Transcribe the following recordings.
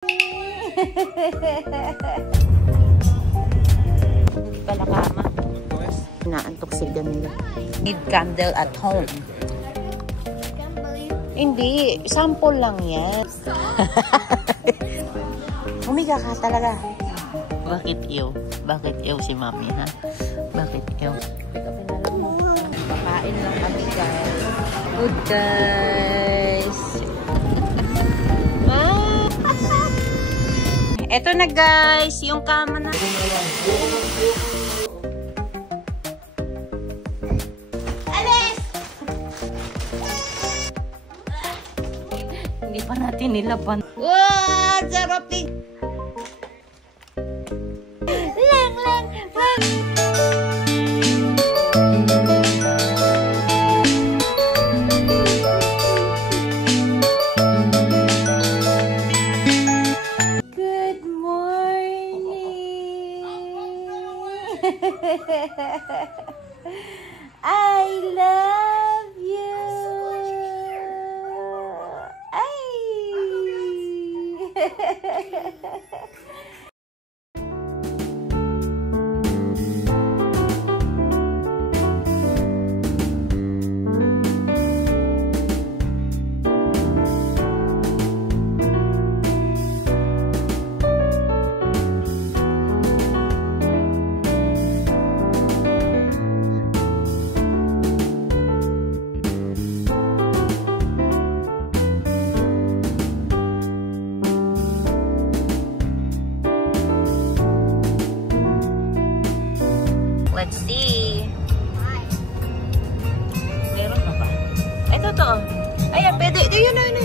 Hindi pala kama. Naantok si Ganila. Need candle at home. Hindi. Sample lang yan. Umiga ka talaga. Bakit iyo? Bakit iyo si mami, ha? Bakit iyo? Pakain lang kami, guys. Good, guys. Eto na, guys. Yung kama na. Alis! Hindi pa natin nilaban. Wow! Sarapin! Lang! Good morning! I love you! Ay! Let's see. Meron pa ba? Ito to. Ayan, pwede. Yun.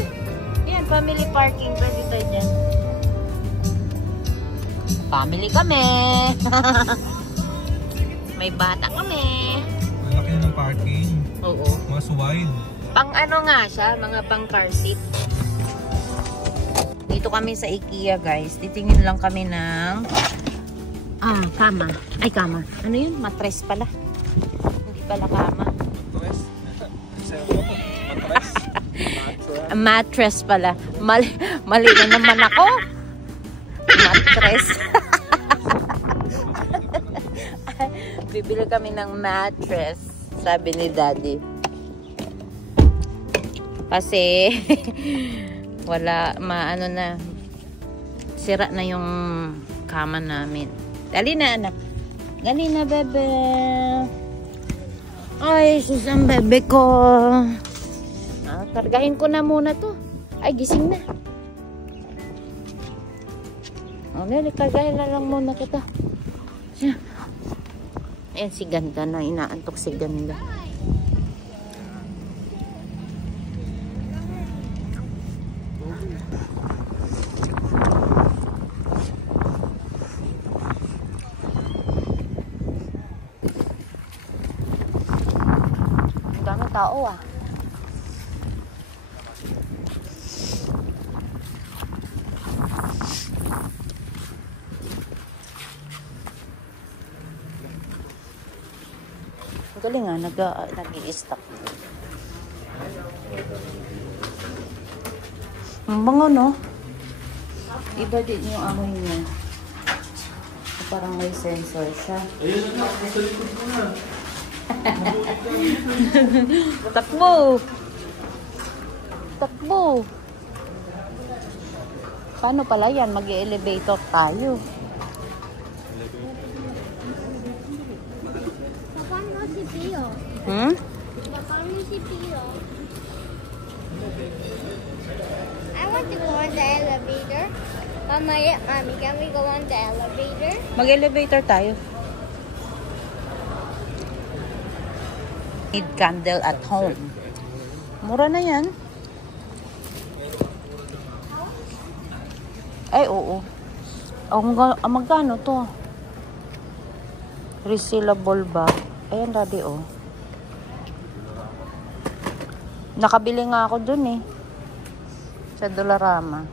Yan, family parking. Pwede tayo dyan. Family kami. May bata kami. Malaki na ng parking. Oo. Mga suwain. Pang ano nga siya, mga pang car seat. Dito kami sa IKEA, guys. Titingin lang kami ng kama. Ay, kama. Ano yun? Mattress pala. Hindi pala kama. Mattress pala. Mali na naman ako. Mattress. Bibili kami ng mattress. Sabi ni Daddy. Kasi wala, maano na. Sira na yung kama namin. Dali na, anak. Dali na, bebe. Ay, sus, ang bebe ko. Kargahin ko na muna to. Ay, gising na. Okay, kargahin na lang muna kita. Ayan, si Ganda na. Inaantok si Ganda. Daming tao ah. Ang galing ah, nag-i-stock. Ang bango, no? Iba din yung amoy niya. Parang may sensor siya. Ayun na, nasa likod mo na. Takbo! Takbo! Paano pala yan? Mag-elevator tayo. Paano si Pio? Hmm? Paano si Pio? I want to go on the elevator. Mommy, can we go on the elevator? Mag-elevator tayo. Need candle at home. Mura na yan. Ay, oo. Magkano to? Resealable bag. Ayan, Daddy, oh. Nakabili nga ako dun eh. Sa Dollarama.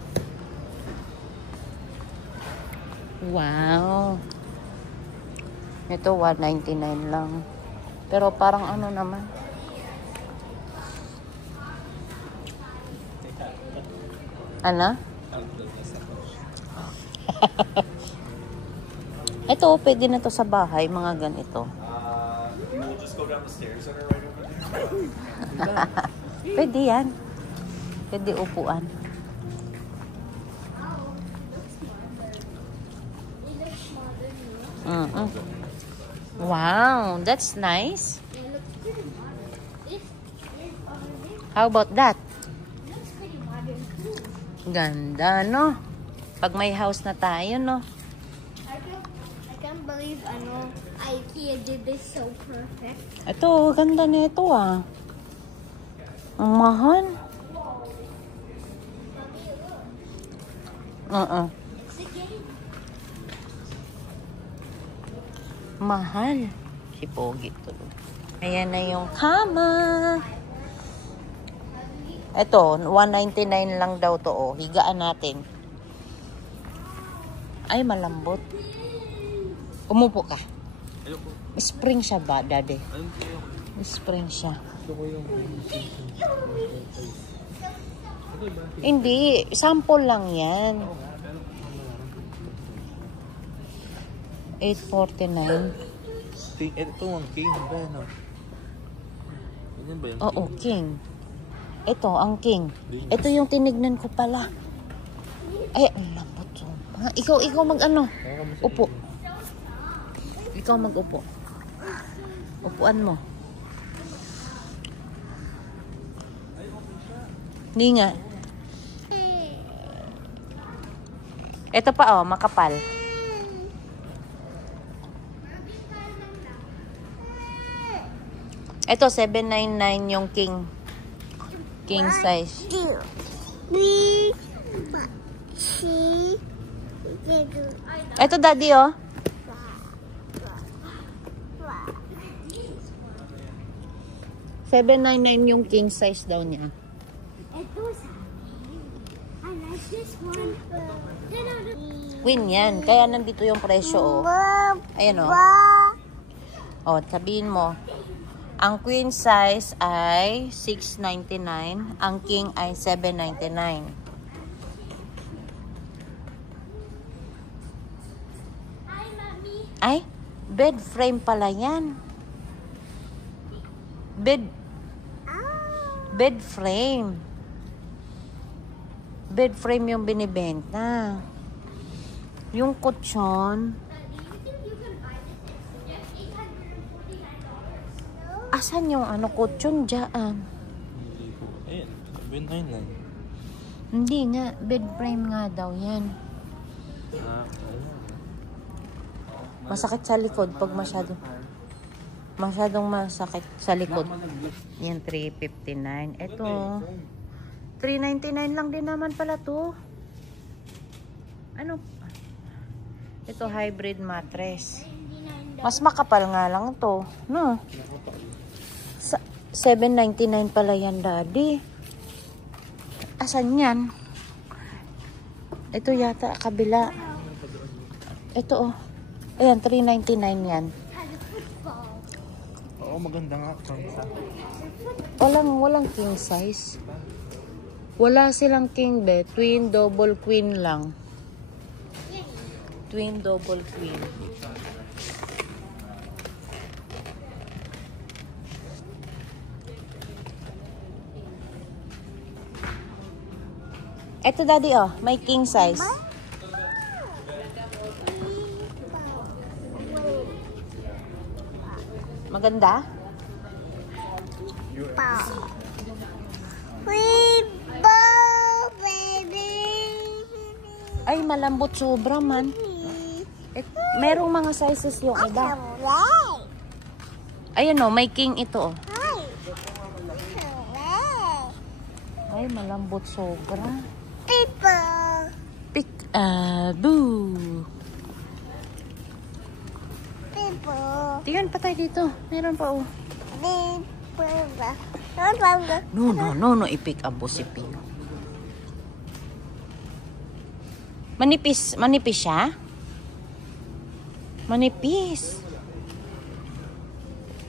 Wow. Ito, $1.99 lang. Pero parang ano naman. Ano? Ito, pwede na to sa bahay, mga ganito. We'll just go down the stairs that are right over there. Pwede yan. Pwede upuan. Wow, that's nice. How about that? Ganda, no? Pag may house na tayo, no? I can't believe IKEA did this so perfect. Ito, ganda na ito, ah. Ang mahal. Mahal. Si Pogi to. Ayan na yung kama. Ito, $199 lang daw to, oh. Higaan natin. Ay, malambot. Umupo ka. Spring siya ba, daddy? Spring siya. Hindi, sample lang yan. 849. Ito ang king ba, no? Ganyan ba yung Oo, king. Ito, ang king. Ito yung tinignan ko pala. Ay, ang lambot. Ikaw mag-ano? Upo. Ikaw mag-upo. Upuan mo. Hindi nga. Ito pa, oh, makapal. Ito, $799 yung king size. Ito, daddy, oh. $799 yung king size daw niya. Queen yan. Kaya nandito yung presyo, oh. Ayan, oh. Oh, sabihin mo. Ang queen size ay $699. Ang king ay $799. Ay, bed frame pala yan. Bed frame. Bed frame yung binibenta. Yung kutsyon. Asan yung kutsyon dyan? Ayan, $799. Hindi nga, bed frame nga daw yan. Masakit sa likod pag masyadong masakit sa likod. Yan, $359. Ito, $399 lang din naman pala to. Ano? Ito, hybrid mattress. Mas makapal nga lang to, no? $799 pala yan, daddy. Asan yan? Ito yata, kabila. Ito, oh. Ayan, $399 yan. Oo, maganda nga. Walang king size. Wala silang king bed. Twin, double, queen lang. Twin, double, queen. Ito, daddy, oh. May king size. Maganda? Ay, malambot sobra man. Merong mga sizes yung iba. Ayan, oh. May king ito, oh. Ay, malambot sobra. Boo. Tingnan pa tayo dito. Meron pa, oh. No. I-pick up po si Pio. Manipis siya? Manipis.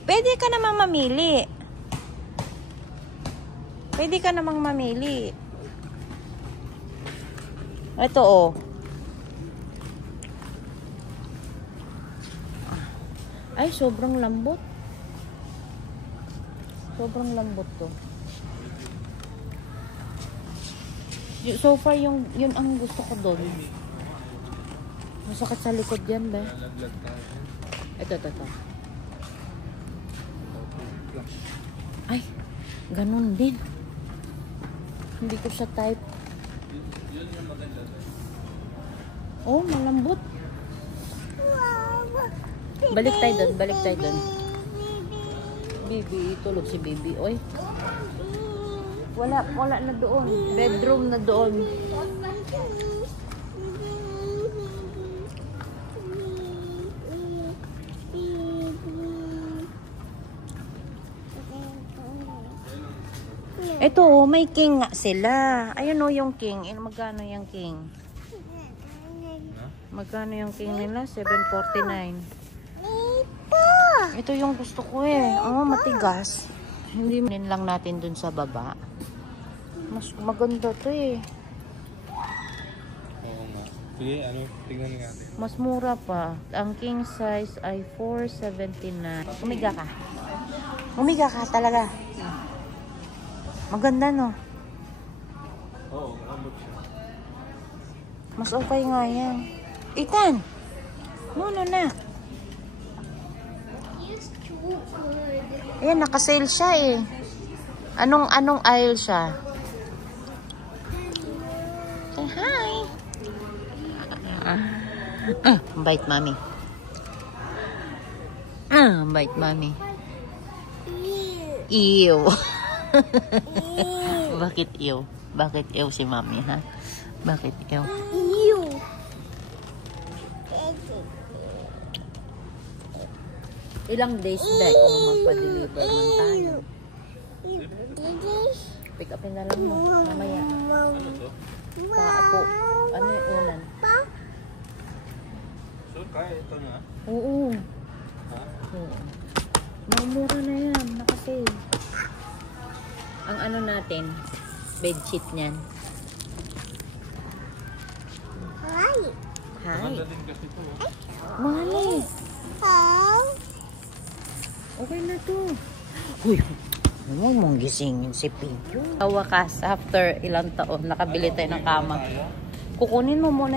Pwede ka namang mamili. Ito, oh. Ay, sobrang lambot. Sobrang lambot to. So far, yun ang gusto ko doon. Masakit sa likod yan, ba? Ito. Ay, ganun din. Hindi ko siya type. Oh, malambot. Balik tayo doon. Baby, tulog si baby. Oy. Wala na doon. Bedroom na doon. Ito, may king nga sila. Ayun o yung king. Magkano yung king? Magkano yung king nila? 749. Ito yung gusto ko eh. Oh, matigas. Hindi lang natin dun sa baba. Mas maganda to eh. Oo nga. Sige, tignan natin. Mas mura pa. Ang king size ay 479. Umiga ka talaga. Maganda no? Oo, ambot siya. Mas okay nga yan. Ethan! Muno na. Ayan, nakasale siya eh. Anong aisle siya? Say hi! Bite mommy. Bite mommy. Ew. Bakit ew? Bakit ew si mommy, ha? Bakit ew? Ilang days ba kung magpa-deliver man tayo? Pick upin na lang mo. Mamaya. Ano to? Paapo. Ano yung ulan? So, kaya ito na? Oo. Ha? Oo. Mamura na yan. Nakasale. Ang ano natin, bedsheet niyan. Hi. Maganda din kasi ito. Mali. Okay na to. Uy, huwag mong gisingin si Pinky. Wakas, after ilang taon, nakabili tayo ng kama. Kukunin mo muna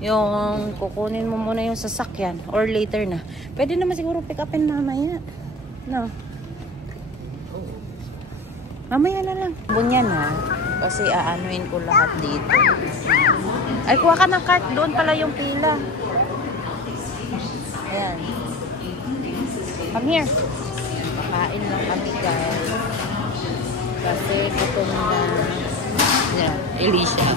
yung kukunin mo muna yung sasakyan or later na. Pwede naman siguro pick upin mamaya. No. Mamaya na lang. Bunyan ha. Kasi aanuin ko lahat dito. Ay, kuha ka ng cart. Doon pala yung pila. Ayan. Come here. Makain lang kami guys. Kasi gutom na. Yeah, Alicia.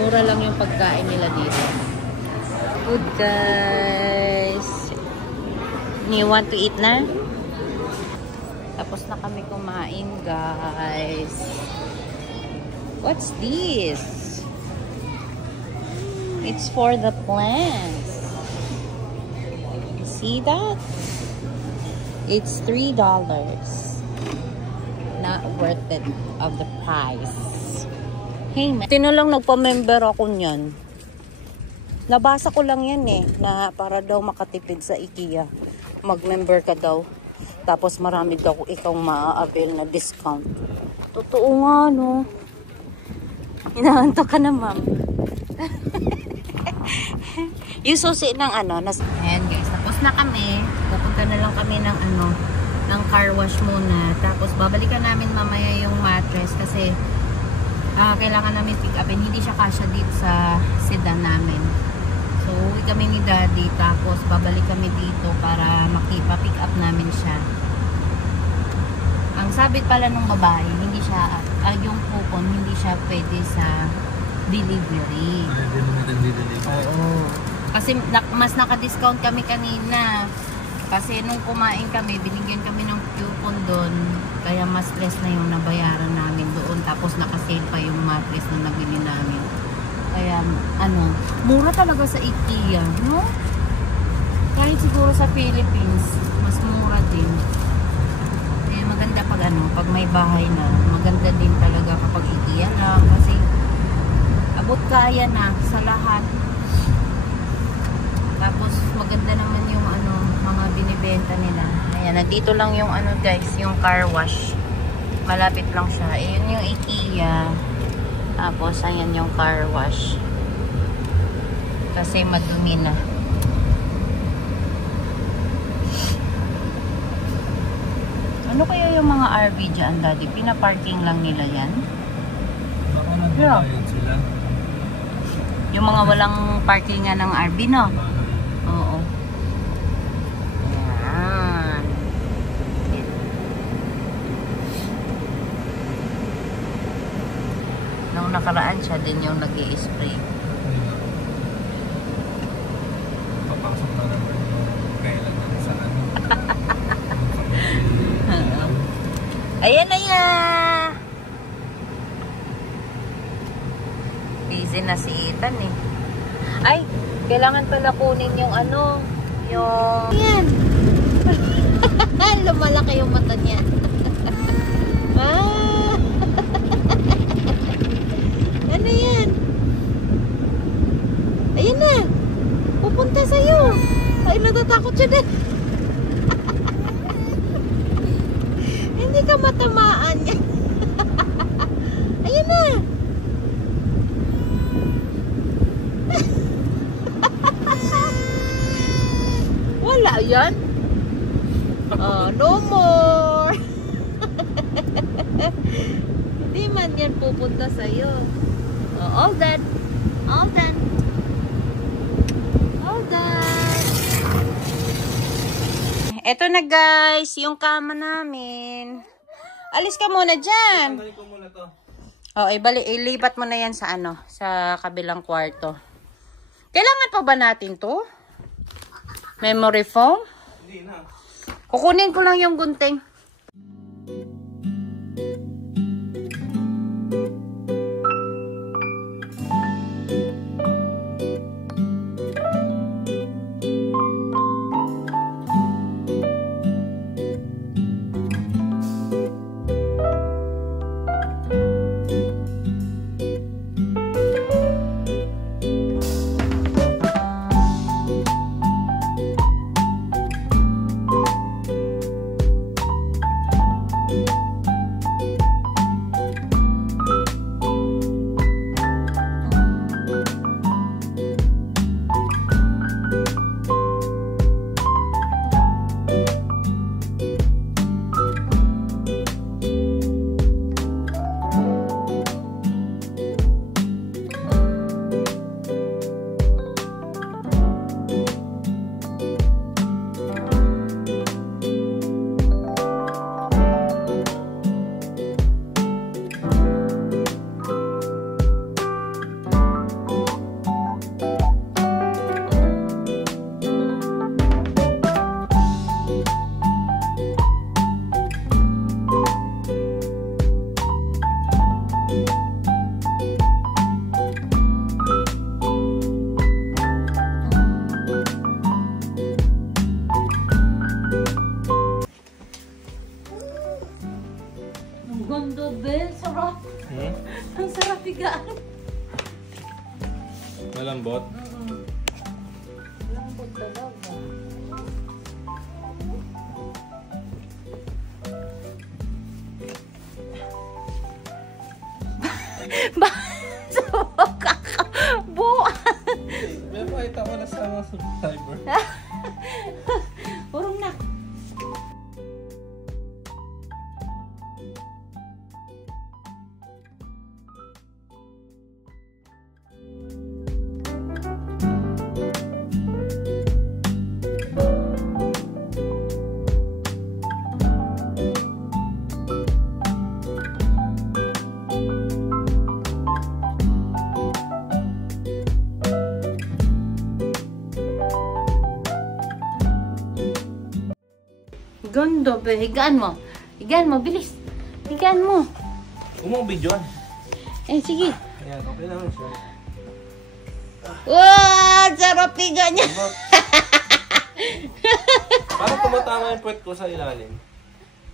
Mura lang yung pagkain nila dito. Food guys. You want to eat na? Tapos na kami kumain guys. What's this? It's for the plants. See that? It's $3. Not worth it of the price. Hey, lang nagpa-member ako niyan. Nabasa ko lang yan eh, na para daw makatipid sa IKEA. Mag-member ka daw. Tapos marami daw ikaw ma-avail na discount. Totoo nga, no? Inaanto ka na, ma'am. Yung susi ng ayan guys, tapos na kami. Pupunta na lang kami ng ng car wash muna. Tapos babalikan namin mamaya yung mattress kasi kailangan namin pick upin. Hindi siya kasya dito sa sedan namin. So uwi kami ni daddy. Tapos babalik kami dito para makipa-pick up namin siya. Ang sabit pala ng babae, hindi siya, yung coupon, hindi siya pwede sa delivery. Hindi mo natin delivery. Oo. Kasi mas naka-discount kami kanina. Kasi nung kumain kami, binigyan kami ng coupon doon. Kaya mas less na yung nabayaran namin doon. Tapos naka-sale pa yung mattress na nabili namin. Kaya, mura talaga sa IKEA, no? Kahit siguro sa Philippines, mas mura din. Kaya maganda pag may bahay na. Maganda din talaga kapag IKEA lang. Kasi, Abot kaya na sa lahat. Tapos maganda naman yung ano, mga binibenta nila. Ayan, nandito lang yung ano guys, yung car wash. Malapit lang siya. Ayun yung IKEA. Tapos ayan yung car wash. Kasi madumi na. Ano kaya yung mga RV dyan, Daddy? Pinaparking lang nila yan? Baka nagbabayad sila. Yung mga walang parkingan ng RV, no? Oo. Ayan. Nung nakaraan siya din yung nag-i-spray. Papasok na naman yung kailan na sa ano. Ayan na yan! Busy na si Ethan eh. Ay, kailangan pala kunin yung ano, yung... Yan! Lumalaki yung mata niya. Ah! Ano yan? Ayan na! Pupunta sa'yo! Ay, natatakot siya din. Hindi ka matamaan yan. Ayan na! Wala yan. Oh, no more. Hindi man yan pupunta sa'yo. Oh, all done. All done. All done. Eto na guys, yung kama namin. Alis ka muna dyan. Tanggalin ko muna to. Oh, ilipat mo na yan sa ano, sa kabilang kwarto. Kailangan pa ba natin to? Memory foam? Hindi na. Kukunin ko lang yung gunting. Ganda, Ben. Sarap. Ang sarap higaan. Malambot. Lambot talaga. May pakita ko na sa mga subscriber. Urong na. Ganda, be. Higaan mo. Higaan mo, bilis. Higaan mo. Umang video. Eh, sige. Ayan, okay naman siya. Wow! Sarap higaan niya. Parang tumatama yung puwet ko sa ilalim.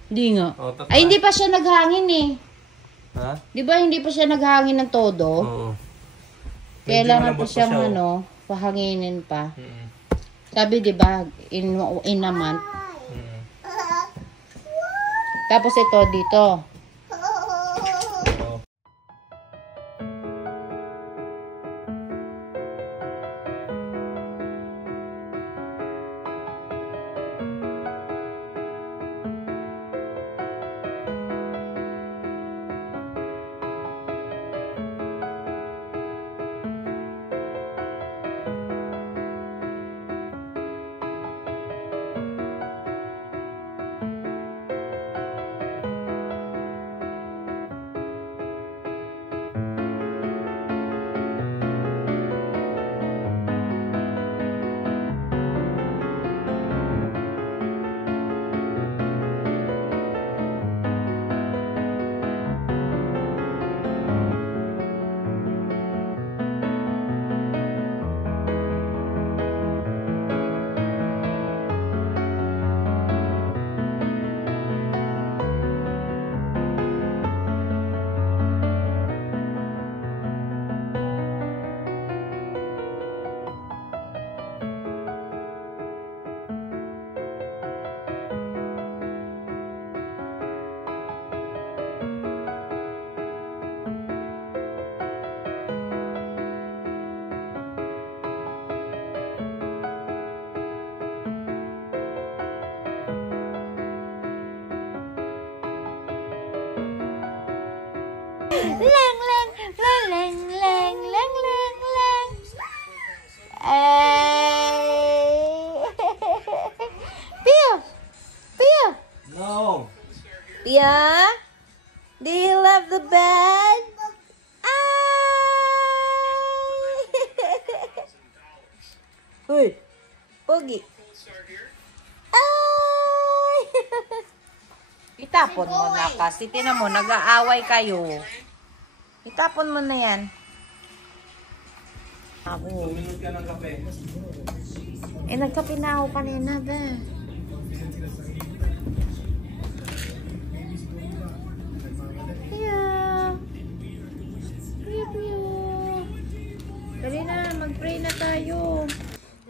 Hindi nga. Oh, Ay, hindi pa siya naghangin eh. Ha? Di ba hindi pa siya naghangin ng todo? Oo. Kailangan pa malambot siyang siya, ano, pahanginin pa. Mm. Sabi, di ba, in a month. Mm. Tapos ito, dito. Oo. Lang, lang, lang, lang, lang, lang, lang, lang. Ay. Pia! Pia! No! Pia? Do you love the bed? Ay! Uy! Pogi! Ay! Itapon mo na kasi. Tinan mo, nag-aaway kayo. Itapon mo na yan. Ako. Minute ka ng kape. Eh, nagkape na ako kanina, be. Pia. Pia, Pia. Dali na, mag-pray na tayo.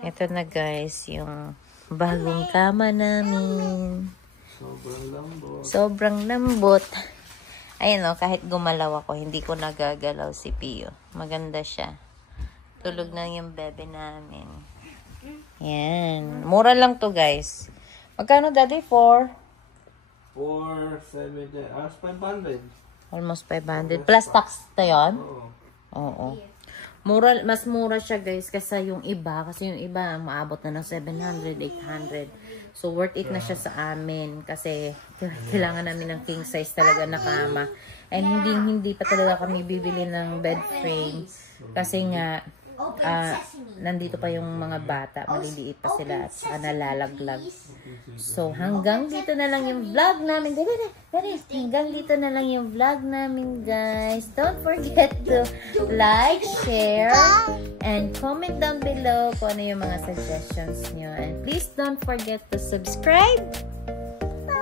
Ito na guys, yung bagong kama namin. Sobrang lambot. Sobrang lambot. Ayan o, kahit gumalaw ako, hindi ko nagagalaw si Pio. Maganda siya. Tulog na yung bebe namin. Yan. Mura lang to guys. Magkano daddy? 470. 500. Almost 500. Plus tax to yun? Oo. Oo. Mura, mas mura siya guys kasi yung iba. Kasi yung iba maabot na ng 700, 800. So, worth it na siya sa amin kasi kailangan namin ng king size talaga na kama. And hindi pa talaga kami bibili ng bed frame kasi nga nandito pa yung mga bata, maliliit pa sila at saka nalalaglag. So, hanggang dito na lang yung vlog namin. Hanggang dito na lang yung vlog namin, guys. Don't forget to like, share, and comment down below kung ano yung mga suggestions nyo. And please don't forget to subscribe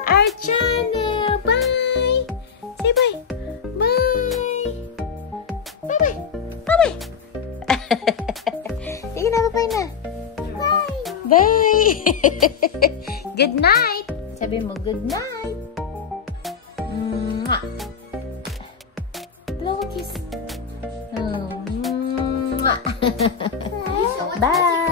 our channel. Bye! Say bye! Bye! Bye-bye! Bye-bye! Sige na, bye na. Bye! Bye! Good night! Sabi mo, good night! Mwah! Blow a kiss. Mwah! Bye!